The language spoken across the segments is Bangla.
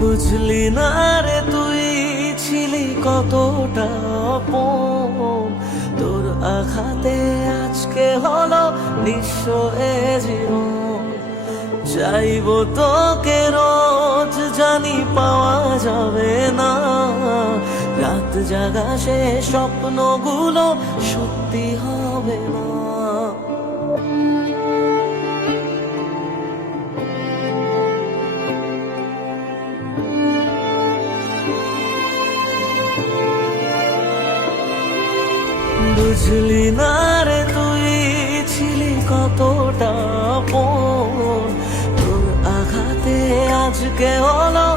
বুঝলি না রে তুই ছিলি কতটা আপন, তোর আঘাতে আজকে হলো নিঃস্ব এ জীবন। চাইবো তোকে রোজ, জানি পাওয়া যাবে না, রাত জাগা সে স্বপ্নগুলো সত্যি হবে না। বুঝলি না রে তুই ছিলি কতটা আপন, তোর আঘাতে আজকে হলো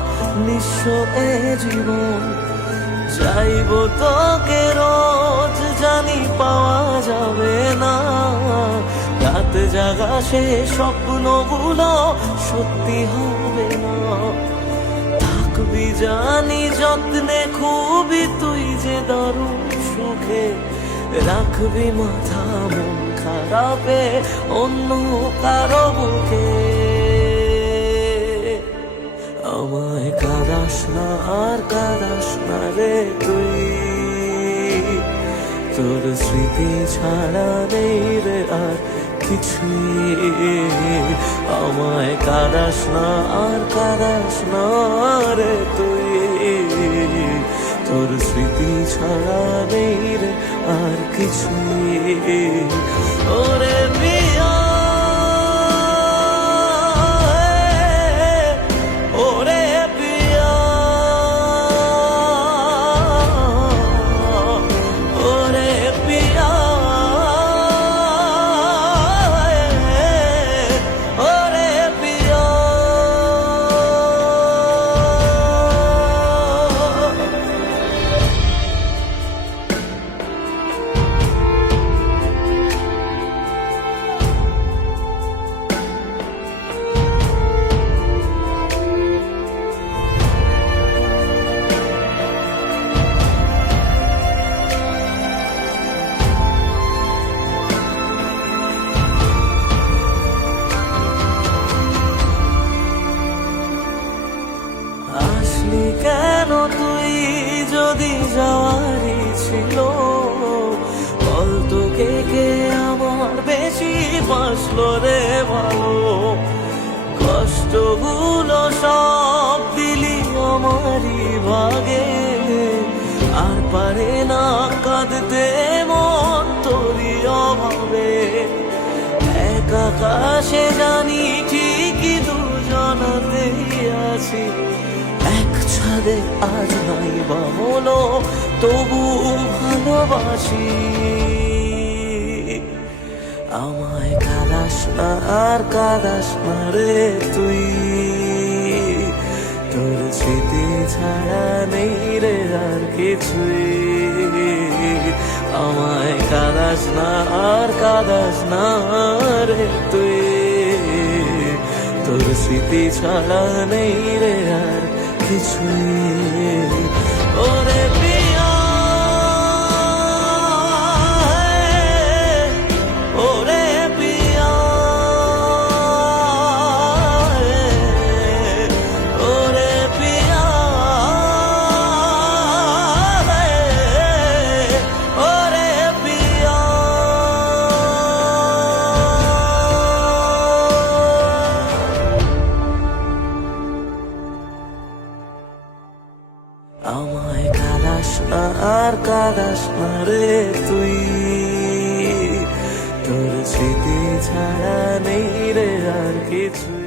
নিঃস্ব এ জীবন। চাইবো তোকে রোজ, জানি পাওয়া যাবে না, রাত জাগা সে স্বপ্নগুলো সত্যি হবে না। থাকবি জানি যত্নে খুবই তুই যে দারুণ সুখে, রাখবি মাথা মন খারাপে অন্য কারো বুকে। আমায় কাঁদাস না আর কাঁদাস না রে তুই, তোর স্মৃতি ছাড়া নেই রে আর কিছুই। আমায় কাঁদাস না আর কাঁদাস না রে তুই, তোর স্মৃতি ছাড়া নেই রে আর কিছুই। ওরে পিয়া, ওরে পিয়া, ওরে পিয়া, ওরে পিয়া। আসলি কেন তুই যদি যাওয়ারই ছিল, বল তোকে কে আমার বেশি বাসলো রে ভালো। কষ্টগুলো সব দিলি আমারই ভাগে, আর পারে না কাঁদতে মন তোরই অভাবে। এক আকাশে জানি ঠিকই দুজনাতেই আছি, এক ছাদে আজ নাই বা হলো তবু ভালোবাসি। আমায় কাঁদাস না আর কাঁদাস না রে তুই, তোর স্মৃতি ছাড়া নেই রে আর কিছুই। আমায় কাঁদাস না আর কাঁদাস না রে তুই, তোর স্মৃতি ছাড়া নেই রে আর কিছুই। ওরে পিয়া, ওরে পিয়া, ওরে পিয়া, ওরে পিয়া। আমায় কাঁদাস না আর কাঁদাস না রে তুই, তোর স্মৃতি ছাড়া নেই রে আর কিছুই।